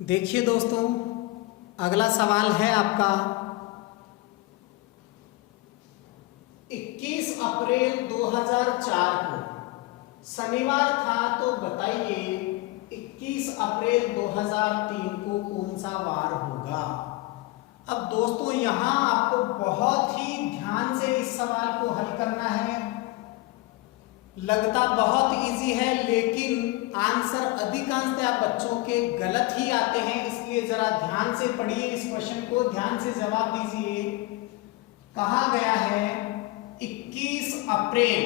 देखिए दोस्तों, अगला सवाल है आपका 21 अप्रैल 2004 को शनिवार था, तो बताइए 21 अप्रैल 2003 को कौन सा वार होगा। अब दोस्तों यहां आपको बहुत ही ध्यान से इस सवाल को हल करना है। लगता बहुत इजी है, लेकिन आंसर अधिकांशतः बच्चों के गलत ही आते हैं, इसलिए जरा ध्यान से पढ़िए इस क्वेश्चन को, ध्यान से जवाब दीजिए। कहा गया है 21 अप्रैल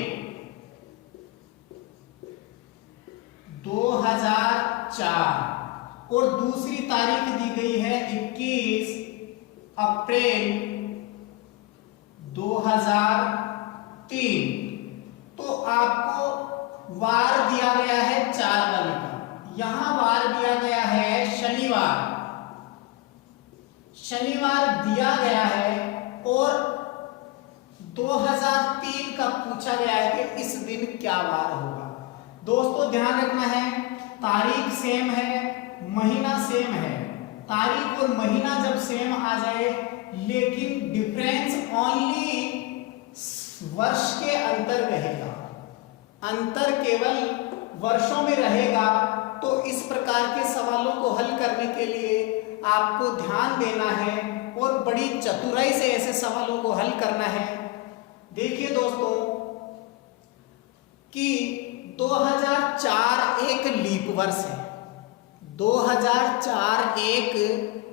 2004 और दूसरी तारीख दी गई है 21 अप्रैल 2003। तो आपको वार दिया गया है 4 वाले का, यहां वार दिया गया है शनिवार, शनिवार दिया गया है और 2003 का पूछा गया है कि इस दिन क्या वार होगा। दोस्तों ध्यान रखना है, तारीख सेम है, महीना सेम है। तारीख और महीना जब सेम आ जाए, लेकिन डिफरेंस ओनली वर्ष के अंतर रहेगा, अंतर केवल वर्षों में रहेगा। तो इस प्रकार के सवालों को हल करने के लिए आपको ध्यान देना है और बड़ी चतुराई से ऐसे सवालों को हल करना है। देखिए दोस्तों कि 2004 एक लीप वर्ष है, 2004 एक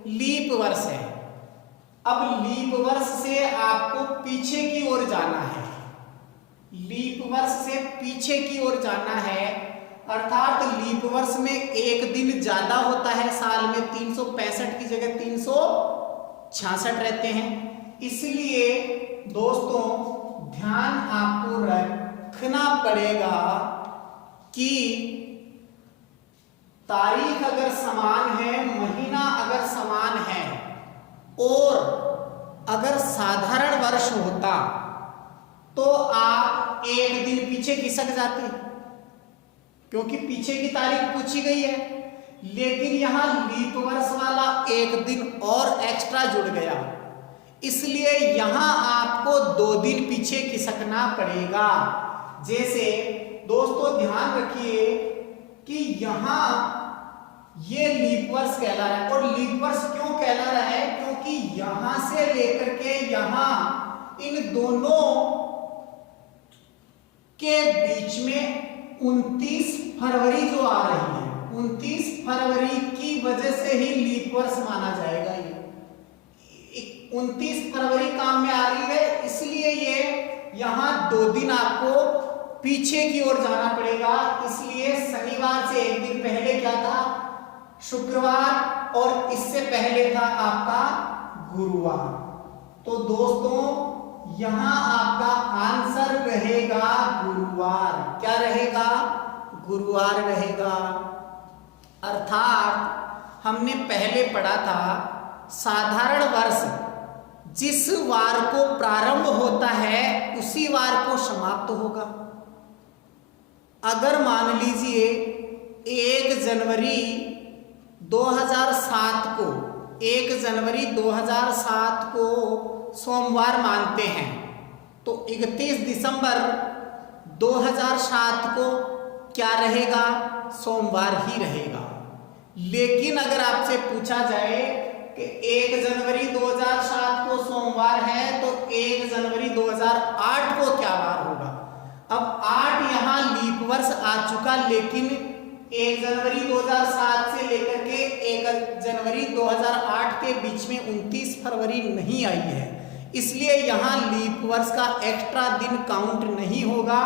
लीप वर्ष है। अब लीप वर्ष से आपको पीछे की ओर जाना है, लीप वर्ष से पीछे की ओर जाना है, अर्थात लीप वर्ष में एक दिन ज्यादा होता है, साल में 365 की जगह 366 रहते हैं। इसलिए दोस्तों ध्यान आपको रखना पड़ेगा कि तारीख अगर समान है, महीना अगर समान है और अगर साधारण वर्ष होता तो आप एक दिन पीछे खिसक जाते, क्योंकि पीछे की तारीख पूछी गई है। लेकिन यहां लीप वर्ष वाला एक दिन और एक्स्ट्रा जुड़ गया, इसलिए यहां आपको 2 दिन पीछे खिसकना पड़ेगा। जैसे दोस्तों ध्यान रखिए कि यहां ये लीप वर्ष कहला रहा है, और लीप वर्ष क्यों कहला रहा है, क्योंकि यहां से लेकर के यहां इन दोनों के बीच में 29 फरवरी जो आ रही है, 29 फरवरी की वजह से ही लीप वर्ष माना जाएगा। ये 29 फरवरी काम में आ रही है, इसलिए ये यहां 2 दिन आपको पीछे की ओर जाना पड़ेगा। इसलिए शनिवार से एक दिन पहले क्या था, शुक्रवार, और इससे पहले था आपका गुरुवार। तो दोस्तों यहां आपका आंसर रहेगा गुरुवार। क्या रहेगा? गुरुवार रहेगा। अर्थात हमने पहले पढ़ा था साधारण वर्ष जिस वार को प्रारंभ होता है उसी वार को समाप्त होगा। अगर मान लीजिए 1 जनवरी 2007 को 1 जनवरी 2007 को सोमवार मानते हैं, तो 31 दिसंबर 2007 को क्या रहेगा? सोमवार ही रहेगा। लेकिन अगर आपसे पूछा जाए कि 1 जनवरी 2007 को सोमवार है, तो 1 जनवरी 2008 को क्या वार होगा? अब 8 यहां लीप वर्ष आ चुका, लेकिन 1 जनवरी 2007 से लेकर के 1 जनवरी 2008 के बीच में 29 फरवरी नहीं आई है, इसलिए यहां लीप वर्ष का एक्स्ट्रा दिन काउंट नहीं होगा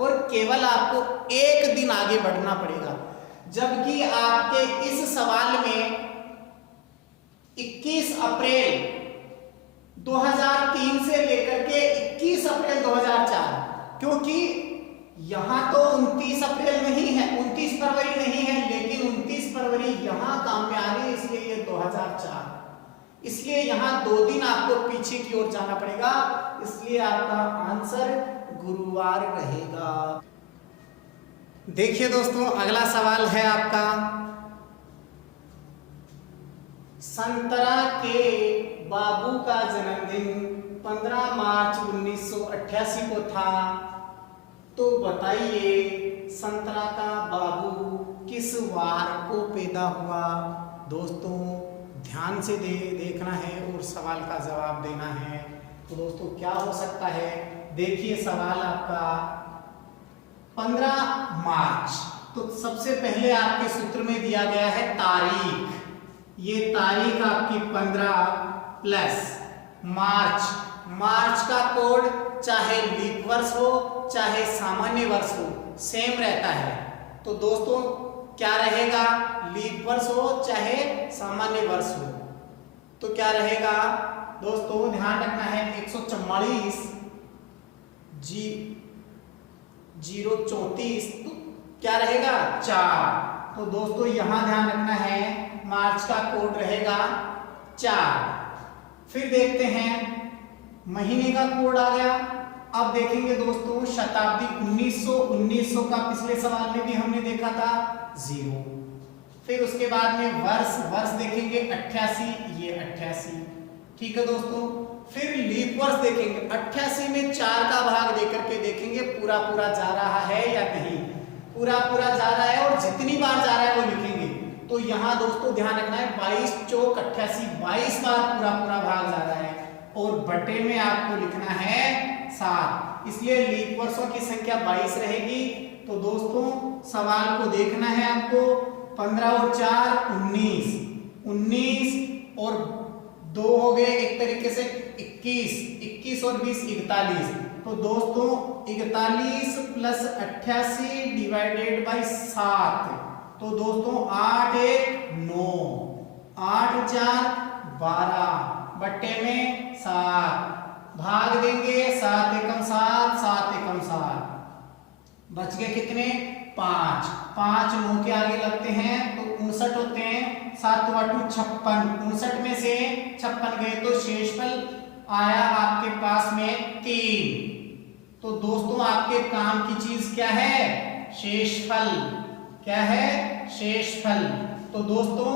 और केवल आपको एक दिन आगे बढ़ना पड़ेगा। जबकि आपके इस सवाल में 21 अप्रैल 2003 से लेकर के 21 अप्रैल 2004, क्योंकि यहां तो 29 अप्रैल नहीं है, 29 फरवरी नहीं है, लेकिन 29 फरवरी यहां काम में आ रही है, इसलिए ये 2004, इसलिए यहां 2 दिन आपको पीछे की ओर जाना पड़ेगा। इसलिए आपका आंसर गुरुवार रहेगा। देखिए दोस्तों अगला सवाल है आपका संतरा के बाबू का जन्मदिन 15 मार्च 1988 को था। तो बताइए संतरा का बाबू किस वार को पैदा हुआ। दोस्तों ध्यान से देखना है और सवाल का जवाब देना है। तो दोस्तों क्या हो सकता है, देखिए सवाल आपका 15 मार्च। तो सबसे पहले आपके सूत्र में दिया गया है तारीख, ये तारीख आपकी 15 प्लस मार्च। मार्च का कोड चाहे लीप वर्ष हो चाहे सामान्य वर्ष हो सेम रहता है। तो दोस्तों क्या रहेगा, लीप वर्ष हो चाहे सामान्य वर्ष हो तो क्या रहेगा दोस्तों, ध्यान रखना है 144 034 तो क्या रहेगा 4। तो दोस्तों यहां ध्यान रखना है मार्च का कोड रहेगा 4। फिर देखते हैं महीने का कोड आ गया। अब देखेंगे दोस्तों शताब्दी 1900 का पिछले सवाल में भी हमने देखा था 0। फिर उसके बाद में वर्ष देखेंगे 88, ये 88 ठीक है दोस्तों। फिर लीप वर्ष देखेंगे 88 में 4 का भाग देकर के देखेंगे पूरा जा रहा है या नहीं, पूरा जा रहा है और जितनी बार जा रहा है वो लिखेंगे। तो यहाँ दोस्तों ध्यान रखना है 22 चौक 88, 22 बार पूरा भाग जा रहा है और बटे में आपको लिखना है 7, इसलिए लीप वर्षों की संख्या 22 रहेगी। तो दोस्तों सवाल को देखना है आपको 15 और 4 19 और 2 हो गए एक तरीके से 21 और 20 41। तो दोस्तों 41 प्लस 88 डिवाइडेड बाई 7। तो दोस्तों 8 1 9 8 4 12 बट्टे में 7 भाग देंगे 7 एकम 7 7 एकम 7 बच गए कितने 5 5 9 के आगे लगते हैं तो 59 होते हैं। 7 2 56, 59 में से 56 गए तो शेषफल आया आपके पास में 3। तो दोस्तों आपके काम की चीज क्या है शेषफल, क्या है शेषफल। तो दोस्तों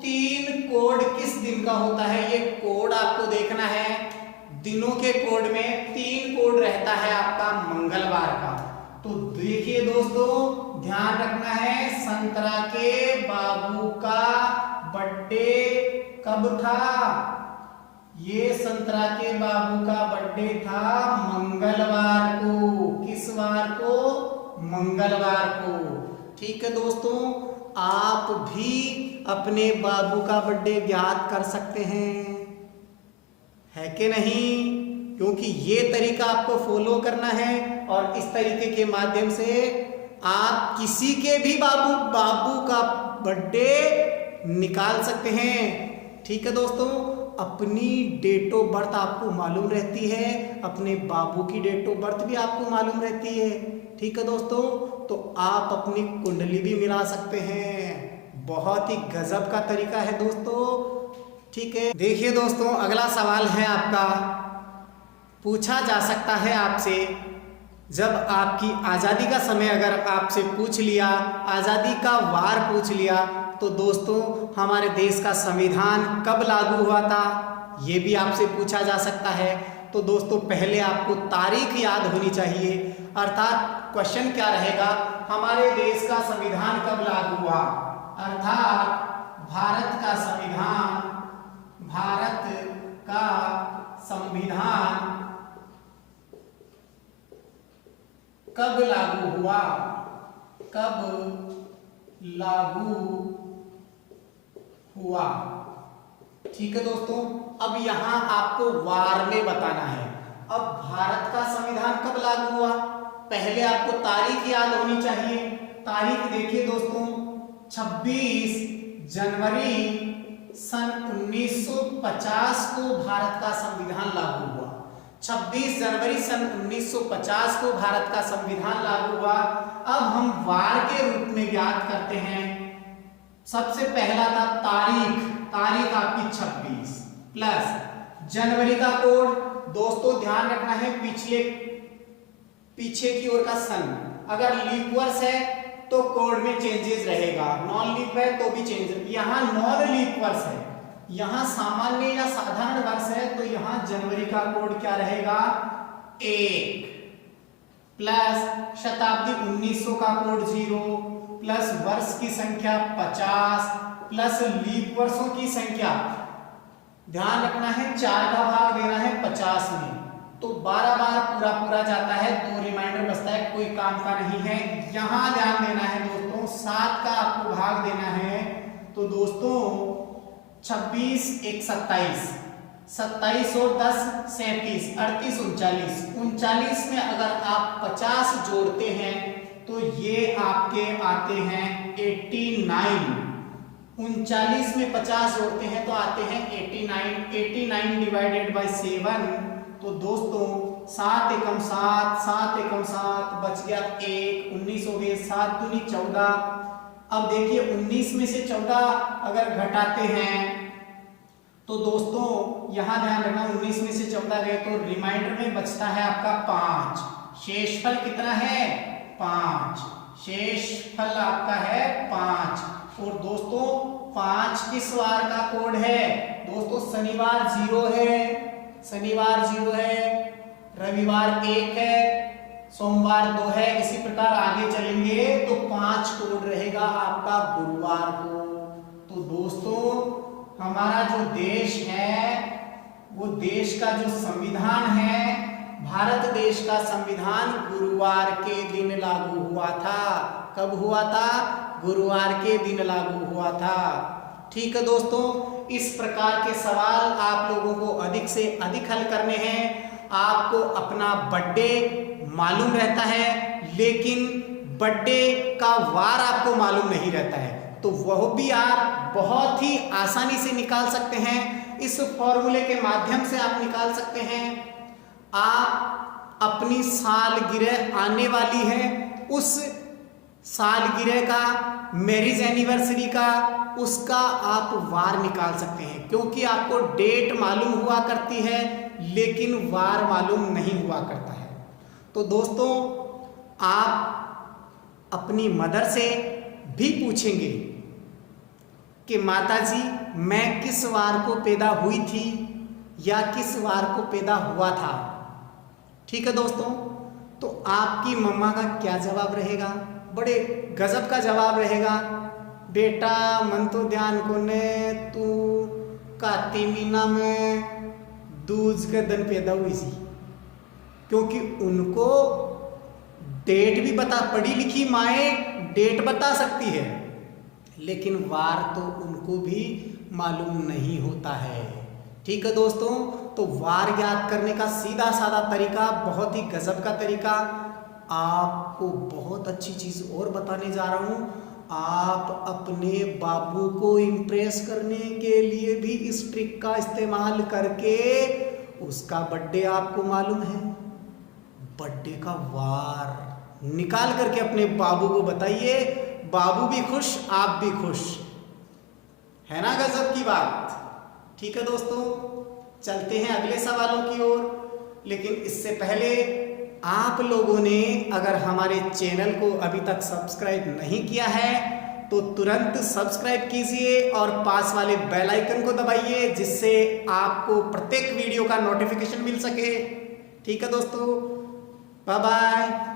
3 कोड किस दिन का होता है, ये कोड आपको देखना है। दिनों के कोड में 3 कोड रहता है आपका मंगलवार का। तो देखिए दोस्तों ध्यान रखना है संतरा के बाबू का बर्थडे कब था, ये संतरा के बाबू का बर्थडे था मंगलवार को। किस वार को, मंगलवार को। ठीक है दोस्तों आप भी अपने बाबू का बर्थडे ज्ञात कर सकते हैं, है कि नहीं, क्योंकि ये तरीका आपको फॉलो करना है और इस तरीके के माध्यम से आप किसी के भी बाबू का बर्थडे निकाल सकते हैं। ठीक है दोस्तों अपनी डेट ऑफ बर्थ आपको मालूम रहती है, अपने बाबू की डेट ऑफ बर्थ भी आपको मालूम रहती है। ठीक है दोस्तों तो आप अपनी कुंडली भी मिला सकते हैं, बहुत ही गजब का तरीका है दोस्तों। ठीक है देखिए दोस्तों अगला सवाल है आपका, पूछा जा सकता है आपसे जब आपकी आज़ादी का समय अगर आपसे पूछ लिया, आज़ादी का वार पूछ लिया, तो दोस्तों हमारे देश का संविधान कब लागू हुआ था ये भी आपसे पूछा जा सकता है। तो दोस्तों पहले आपको तारीख याद होनी चाहिए, अर्थात क्वेश्चन क्या रहेगा हमारे देश का संविधान कब लागू हुआ, अर्थात भारत का संविधान कब लागू हुआ, कब लागू हुआ। ठीक है दोस्तों अब यहां आपको वार में बताना है। अब भारत का संविधान कब लागू हुआ, पहले आपको तारीख याद होनी चाहिए। तारीख देखिए दोस्तों 26 जनवरी सन 1950 को भारत का संविधान लागू हुआ। 26 जनवरी सन 1950 को भारत का संविधान लागू हुआ। अब हम वार के रूप में ज्ञात करते हैं। सबसे पहला था तारीख आपकी 26 प्लस जनवरी का कोड। दोस्तों ध्यान रखना है पीछे की ओर का सन, अगर लीप वर्ष है तो कोड में चेंजेस रहेगा, नॉन लीप है तो भी चेंज। यहाँ नॉन लीप वर्ष है यहां सामान्य या साधारण वर्ष है तो यहां जनवरी का कोड क्या रहेगा 1 प्लस शताब्दी 1900 का कोड 0 प्लस वर्ष की संख्या 50 प्लस लीप वर्षों की संख्या, ध्यान रखना है 4 का भाग देना है 50 में, तो 12 बार पूरा पूरा जाता है, 2 रिमाइंडर बचता है, कोई काम का नहीं है। यहां ध्यान देना है दोस्तों 7 का आपको भाग देना है, तो दोस्तों 26 1 27, 27 और 10 37, 38 39, 39 में अगर आप 50 जोड़ते हैं तो ये आपके आते हैं 89, 39 में 50 जोड़ते हैं तो आते हैं 89, 89 डिवाइडेड बाय 7, तो दोस्तों 7 एकम 7, 7 एकम 7, बच गया 1, 19 हो गए, 7 दूनी 14। अब देखिए 19 में से 14 अगर घटाते हैं तो दोस्तों यहां ध्यान रखना 19 में से 14 गए तो रिमाइंडर में बचता है आपका 5, शेषफल कितना है 5, शेषफल आपका है 5। और दोस्तों 5 किस वार का कोड है दोस्तों, शनिवार 0 है, शनिवार 0 है, रविवार 1 है, सोमवार 2 है, इसी प्रकार आगे चलेंगे तो 5 कोड रहेगा आपका गुरुवार को। तो दोस्तों हमारा जो देश है वो देश का जो संविधान है, भारत देश का संविधान गुरुवार के दिन लागू हुआ था। कब हुआ था? गुरुवार के दिन लागू हुआ था। ठीक है दोस्तों, इस प्रकार के सवाल आप लोगों को अधिक से अधिक हल करने हैं। आपको अपना बर्थडे मालूम रहता है लेकिन बर्थडे का वार आपको मालूम नहीं रहता है, तो वह भी आप बहुत ही आसानी से निकाल सकते हैं। इस फॉर्मूले के माध्यम से आप निकाल सकते हैं। आप अपनी सालगिरह आने वाली है, उस सालगिरह का, मैरिज एनिवर्सरी का, उसका आप वार निकाल सकते हैं, क्योंकि आपको डेट मालूम हुआ करती है लेकिन वार मालूम नहीं हुआ करता है। तो दोस्तों आप अपनी मदर से भी पूछेंगे कि माताजी मैं किस वार को पैदा हुई थी या किस वार को पैदा हुआ था। ठीक है दोस्तों, तो आपकी मम्मा का क्या जवाब रहेगा? बड़े गजब का जवाब रहेगा, बेटा मन तो ध्यान को ने तू काती मीना में दूज के दिन पैदा हुई थी, क्योंकि उनको डेट भी बता, पढ़ी लिखी माएँ डेट बता सकती है लेकिन वार तो उनको भी मालूम नहीं होता है। ठीक है दोस्तों, तो वार याद करने का सीधा साधा तरीका, बहुत ही गजब का तरीका, आपको बहुत अच्छी चीज और बताने जा रहा हूं। आप अपने बाबू को इम्प्रेस करने के लिए भी इस ट्रिक का इस्तेमाल करके उसका बर्थडे आपको मालूम है, बर्थडे का वार निकाल करके अपने बाबू को बताइए, बाबू भी खुश, आप भी खुश, है ना गजब की बात। ठीक है दोस्तों, चलते हैं अगले सवालों की ओर, लेकिन इससे पहले आप लोगों ने अगर हमारे चैनल को अभी तक सब्सक्राइब नहीं किया है तो तुरंत सब्सक्राइब कीजिए और पास वाले बेल आइकन को दबाइए, जिससे आपको प्रत्येक वीडियो का नोटिफिकेशन मिल सके। ठीक है दोस्तों, बाय बाय।